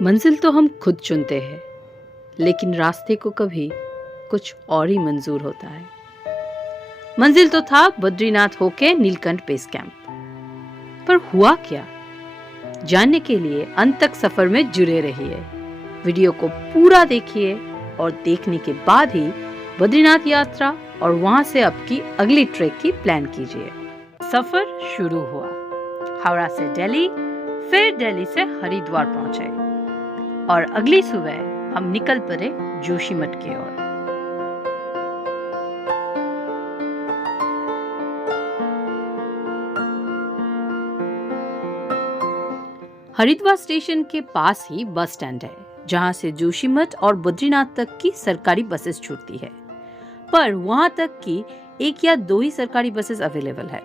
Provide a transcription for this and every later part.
मंजिल तो हम खुद चुनते हैं, लेकिन रास्ते को कभी कुछ और ही मंजूर होता है। मंजिल तो था बद्रीनाथ होके नीलकंठ बेस कैंप, पर हुआ क्या? जानने के लिए अंत तक सफर में जुड़े रहिए। वीडियो को पूरा देखिए और देखने के बाद ही बद्रीनाथ यात्रा और वहां से अब की अगली ट्रेक की प्लान कीजिए। सफर शुरू हुआ। हावड़ा से दिल्ली, फिर दिल्ली से हरिद्वार पहुंचे और अगली सुबह हम निकल पड़े जोशीमठ की ओर। हरिद्वार स्टेशन के पास ही बस स्टैंड है, जहां से जोशीमठ और बद्रीनाथ तक की सरकारी बसेस छूटती है। पर वहां तक की एक या दो ही सरकारी बसेस अवेलेबल है।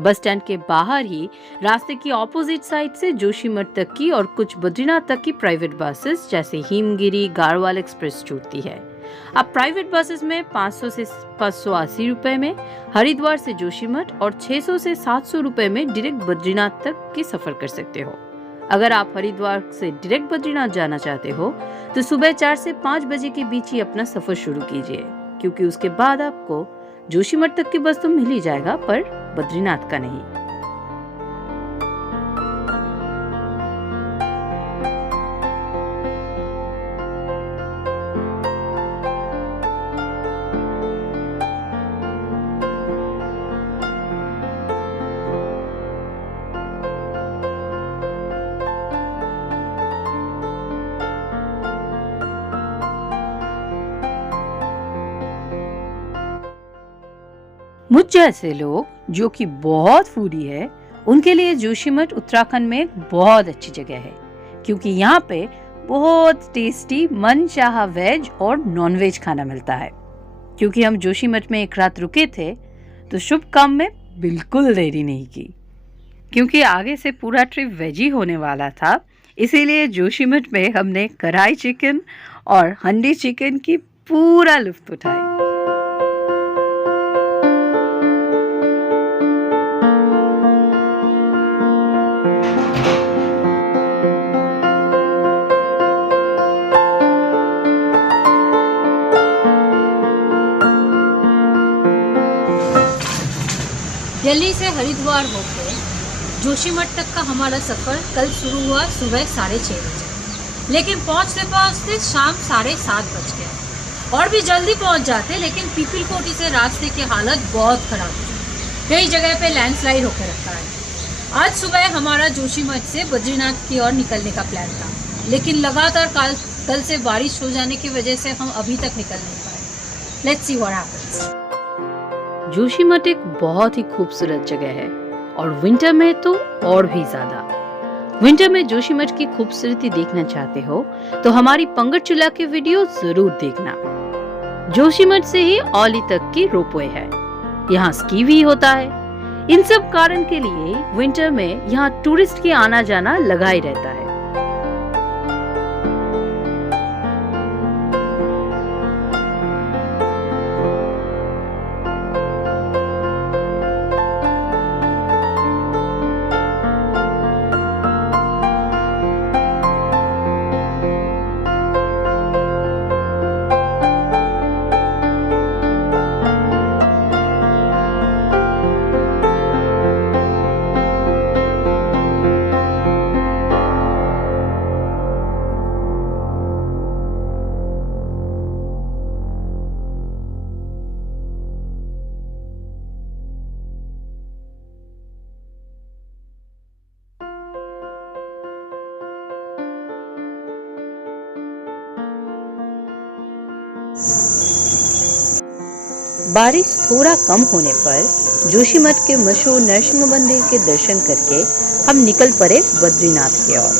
बस स्टैंड के बाहर ही रास्ते की ऑपोजिट साइड से जोशीमठ तक की और कुछ बद्रीनाथ तक की प्राइवेट बसेस जैसे हिमगिरी, गाढ़वाल एक्सप्रेस छूटती है। अब प्राइवेट बसेस में 500 से 580 रुपए में हरिद्वार से जोशीमठ और 600 से 700 रुपए में डायरेक्ट बद्रीनाथ तक की सफर कर सकते हो। अगर आप हरिद्वार से डायरेक्ट बद्रीनाथ जाना चाहते हो तो सुबह 4 से 5 बजे के बीच ही अपना सफर शुरू कीजिए, क्योंकि उसके बाद आपको जोशीमठ तक की बस तो मिल ही जाएगा, पर बद्रीनाथ का नहीं। मुझ जैसे लोग जो कि बहुत फूडी है, उनके लिए जोशीमठ उत्तराखंड में एक बहुत अच्छी जगह है, क्योंकि यहाँ पे बहुत टेस्टी मनचाहा वेज और नॉन वेज खाना मिलता है। क्योंकि हम जोशीमठ में एक रात रुके थे तो शुभ काम में बिल्कुल देरी नहीं की, क्योंकि आगे से पूरा ट्रिप वेज ही होने वाला था। इसीलिए जोशीमठ में हमने कढ़ाई चिकन और हंडी चिकन की पूरा लुत्फ उठाई। दिल्ली से हरिद्वार होकर जोशीमठ तक का हमारा सफ़र कल शुरू हुआ सुबह 6:30 बजे, लेकिन पहुंचते पहुंचते शाम 7:30 बज गया। और भी जल्दी पहुंच जाते, लेकिन पीपल कोटी से रास्ते की हालत बहुत ख़राब थी। कई जगह पे लैंडस्लाइड होकर रखा है। आज सुबह हमारा जोशीमठ से बद्रीनाथ की ओर निकलने का प्लान था, लेकिन लगातार कल से बारिश हो जाने की वजह से हम अभी तक निकल नहीं पाए। Let's see what happens. Joshimath एक बहुत ही खूबसूरत जगह है और विंटर में तो और भी ज्यादा। विंटर में जोशीमठ की खूबसूरती देखना चाहते हो तो हमारी पंगटचूला के वीडियो जरूर देखना। जोशीमठ से ही औली तक की रोपवे है, यहाँ स्की भी होता है। इन सब कारण के लिए विंटर में यहाँ टूरिस्ट की आना जाना लगा ही रहता है। बारिश थोड़ा कम होने पर जोशीमठ के मशहूर नरसिंह मंदिर के दर्शन करके हम निकल पड़े बद्रीनाथ की ओर।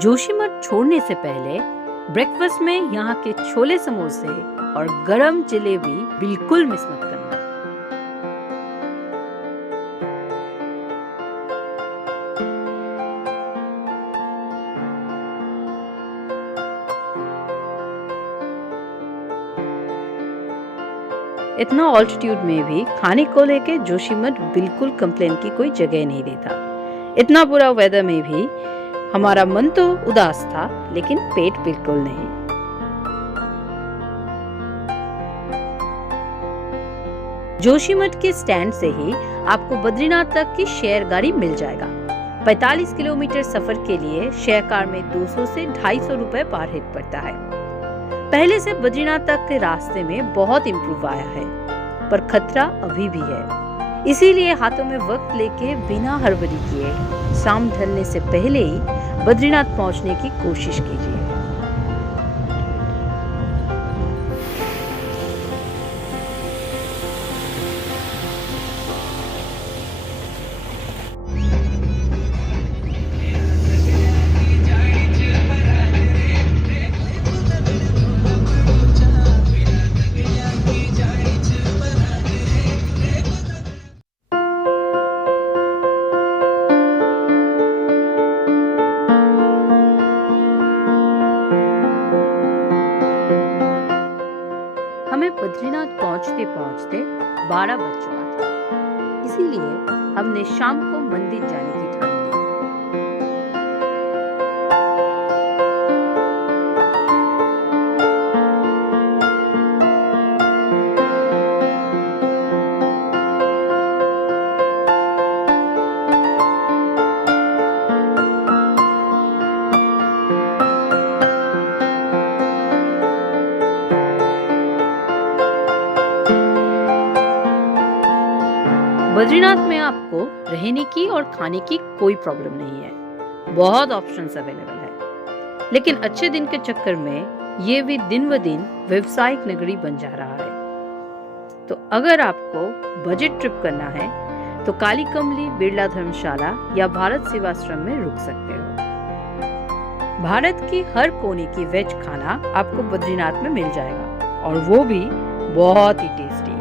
जोशीमठ छोड़ने से पहले ब्रेकफास्ट में यहाँ के छोले समोसे और गरम जलेबी बिल्कुल मिस मत करना। इतना ऑल्टीट्यूड में भी खाने को लेके जोशीमठ बिल्कुल कंप्लेन की कोई जगह नहीं देता। इतना बुरा वेदर में भी हमारा मन तो उदास था, लेकिन पेट बिल्कुल नहीं। जोशीमठ के स्टैंड से ही आपको बद्रीनाथ तक की शेयर गाड़ी मिल जाएगा। 45 किलोमीटर सफर के लिए शेयर कार में 200 से 250 रुपए पर हेड पड़ता है। पहले से बद्रीनाथ तक के रास्ते में बहुत इम्प्रूव आया है, पर खतरा अभी भी है। इसीलिए हाथों में वक्त लेके बिना हड़बड़ी किए शाम ढलने से पहले ही बद्रीनाथ पहुंचने की कोशिश कीजिए। हमें बद्रीनाथ पहुंचते पहुंचते 12 बज चुका था। इसीलिए हमने शाम को मंदिर जाने की ठान ली। बद्रीनाथ में आपको रहने की और खाने की कोई प्रॉब्लम नहीं है, बहुत ऑप्शंस अवेलेबल है। लेकिन अच्छे दिन के चक्कर में ये भी दिन ब दिन व्यवसायिक नगरी बन जा रहा है। तो अगर आपको बजट ट्रिप करना है तो काली कमली बिरला धर्मशाला या भारत सेवाश्रम में रुक सकते हो। भारत की हर कोने की वेज खाना आपको बद्रीनाथ में मिल जाएगा, और वो भी बहुत ही टेस्टी।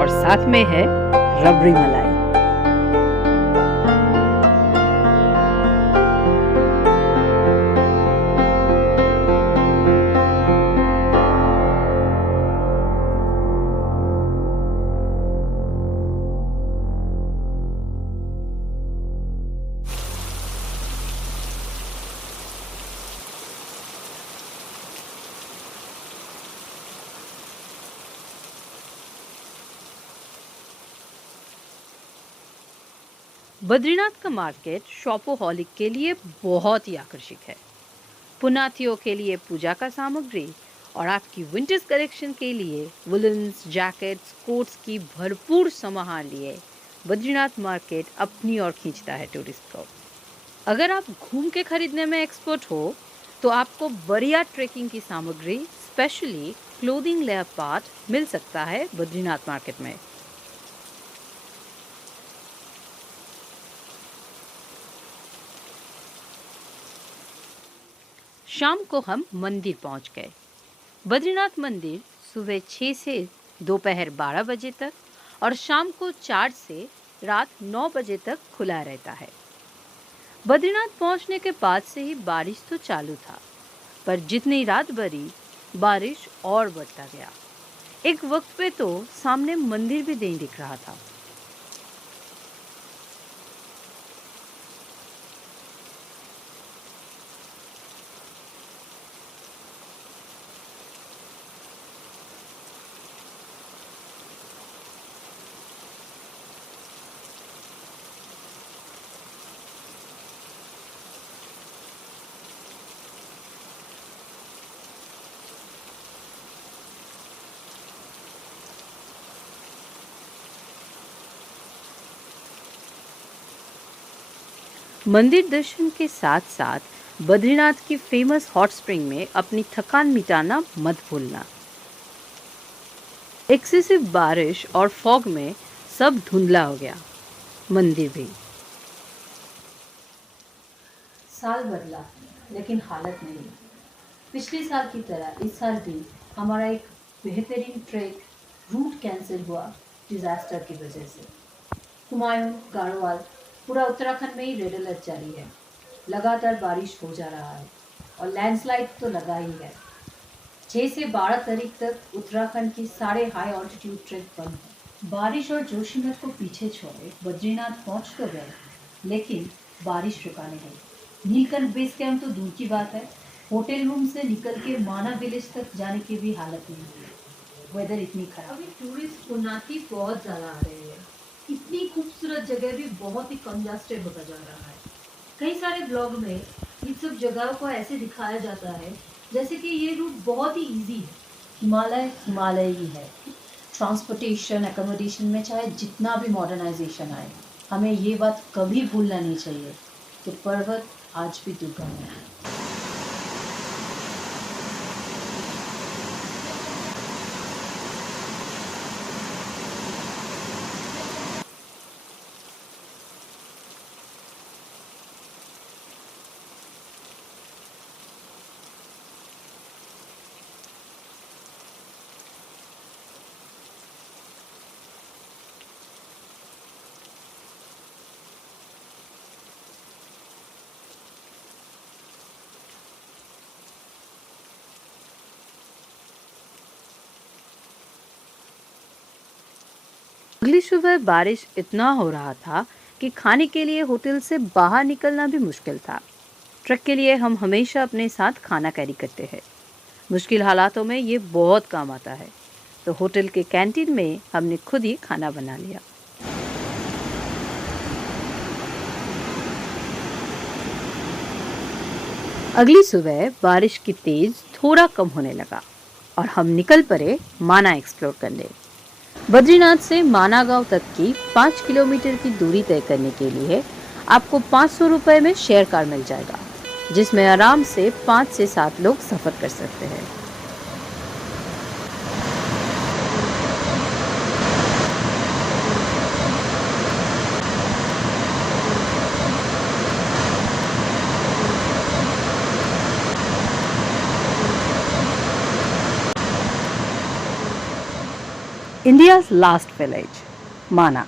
और साथ में है रबड़ी मलाई। बद्रीनाथ का मार्केट शॉपोहॉलिक के लिए बहुत ही आकर्षक है। पुनाथियों के लिए पूजा का सामग्री और आपकी विंटर्स कलेक्शन के लिए वुलन्स, जैकेट्स, कोट्स की भरपूर समाहार लिए बद्रीनाथ मार्केट अपनी ओर खींचता है टूरिस्ट को। अगर आप घूम के खरीदने में एक्सपर्ट हो तो आपको बढ़िया ट्रेकिंग की सामग्री, स्पेशली क्लोथिंग लेयर पार्ट मिल सकता है बद्रीनाथ मार्केट में। शाम को हम मंदिर पहुंच गए। बद्रीनाथ मंदिर सुबह 6 से दोपहर 12 बजे तक और शाम को 4 से रात 9 बजे तक खुला रहता है। बद्रीनाथ पहुंचने के बाद से ही बारिश तो चालू था, पर जितनी रात बढ़ी बारिश और बढ़ता गया। एक वक्त पे तो सामने मंदिर भी नहीं दिख रहा था। मंदिर दर्शन के साथ साथ बद्रीनाथ की फेमस हॉट स्प्रिंग में अपनी थकान मिटाना मत भूलना। एक्सेसिव बारिश और फॉग में सब धुंधला हो गया, मंदिर भी। साल बदला लेकिन हालत नहीं। पिछले साल की तरह इस साल भी हमारा एक बेहतरीन ट्रैक रूट कैंसिल हुआ डिजास्टर की वजह से। हुमायूं, गाढ़ोवाल, पूरा उत्तराखंड में ही रेड अलर्ट जारी है। लगातार बारिश हो जा रहा है और लैंडस्लाइड तो लगा ही है। 6 से 12 तारीख तक उत्तराखंड की सारे हाई ऑल्टीट्यूड ट्रैक बंद है। बारिश और जोशीमठ को पीछे छोड़े बद्रीनाथ पहुंच तो गए, लेकिन बारिश रुका नहीं। नीलकंठ बेस कैंप तो दूर की बात है, होटल रूम से निकल के माना विलेज तक जाने की भी हालत नहीं हुई। वेदर इतनी खराब। अभी टूरिस्ट पुनाती बहुत ज़्यादा आ रहे हैं। इतनी खूबसूरत जगह भी बहुत ही कंजस्टेड होता जा रहा है। कई सारे ब्लॉग में इन सब जगहों को ऐसे दिखाया जाता है जैसे कि ये रूट बहुत ही इजी है। हिमालय हिमालय ही है। ट्रांसपोर्टेशन, एकोमोडेशन में चाहे जितना भी मॉडर्नाइजेशन आए, हमें ये बात कभी भूलना नहीं चाहिए कि पर्वत आज भी दुर्गम है। अगली सुबह बारिश इतना हो रहा था कि खाने के लिए होटल से बाहर निकलना भी मुश्किल था। ट्रक के लिए हम हमेशा अपने साथ खाना कैरी करते हैं। मुश्किल हालातों में ये बहुत काम आता है, तो होटल के कैंटीन में हमने खुद ही खाना बना लिया। अगली सुबह बारिश की तेज थोड़ा कम होने लगा और हम निकल पड़े माना एक्सप्लोर करने। बद्रीनाथ से माना गांव तक की 5 किलोमीटर की दूरी तय करने के लिए आपको 500 रुपये में शेयर कार मिल जाएगा, जिसमें आराम से 5 से 7 लोग सफर कर सकते हैं। इंडियाज लास्ट विलेज माना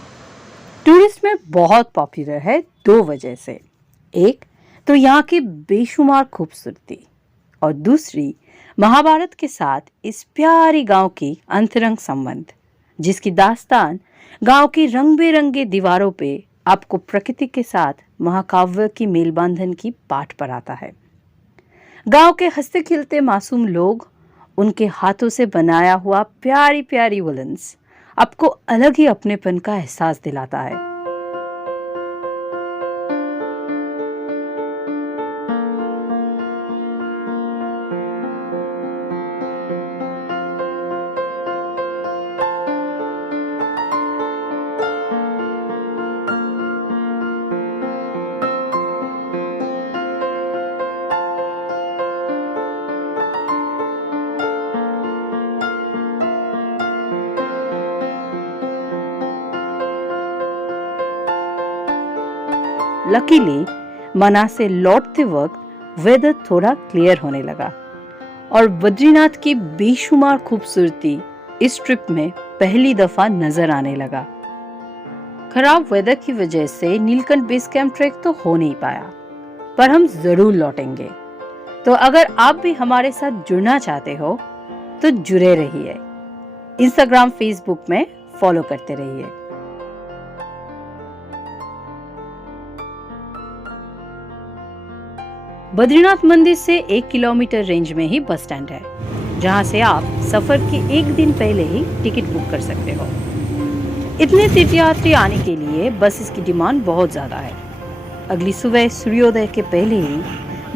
टूरिस्ट में बहुत पॉपुलर है 2 वजह से। एक तो यहाँ की बेशुमार खूबसूरती और दूसरी महाभारत के साथ इस प्यारी गांव की अंतरंग संबंध, जिसकी दास्तान गांव की रंग बिरंगे दीवारों पे आपको प्रकृति के साथ महाकाव्य की मेलबंधन की पाठ पढ़ाता है। गांव के हंसते खिलते मासूम लोग, उनके हाथों से बनाया हुआ प्यारी प्यारी वुलन्स आपको अलग ही अपनेपन का एहसास दिलाता है। लकीली मना से लौटते वक्त वेदर थोड़ा क्लियर होने लगा और बद्रीनाथ की बेशुमार खूबसूरती इस ट्रिप में पहली दफा नजर आने लगा। खराब वेदर की वजह से नीलकंठ बेस कैंप ट्रैक तो हो नहीं पाया, पर हम जरूर लौटेंगे। तो अगर आप भी हमारे साथ जुड़ना चाहते हो तो जुड़े रहिए। इंस्टाग्राम, फेसबुक में फॉलो करते रहिए। बद्रीनाथ मंदिर से 1 किलोमीटर रेंज में ही बस स्टैंड है, जहां से आप सफर के 1 दिन पहले ही टिकट बुक कर सकते हो। इतने तीर्थयात्री आने के लिए बसेस की डिमांड बहुत ज्यादा है। अगली सुबह सूर्योदय के पहले ही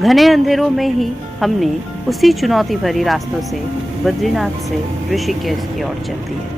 घने अंधेरों में ही हमने उसी चुनौती भरी रास्तों से बद्रीनाथ से ऋषिकेश की ओर चल दी है।